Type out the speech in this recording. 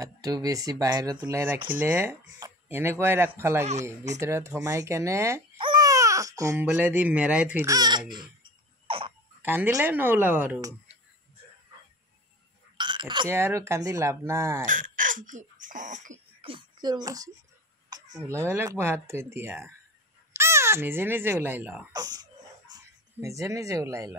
হাতটো বেছি বাহিৰত ওলাই ৰাখিলে এনেকুৱাই ৰাখবা লাগে ভিতৰত সোমাই কেনে কম্বলেদি মেৰাই থৈ দিব লাগে কান্দিলে নোলাও আৰু এতিয়া আৰু কান্দি লাভ নাই ওলাব লাগব হাতটো এতিয়া নিজে নিজে ওলাই ল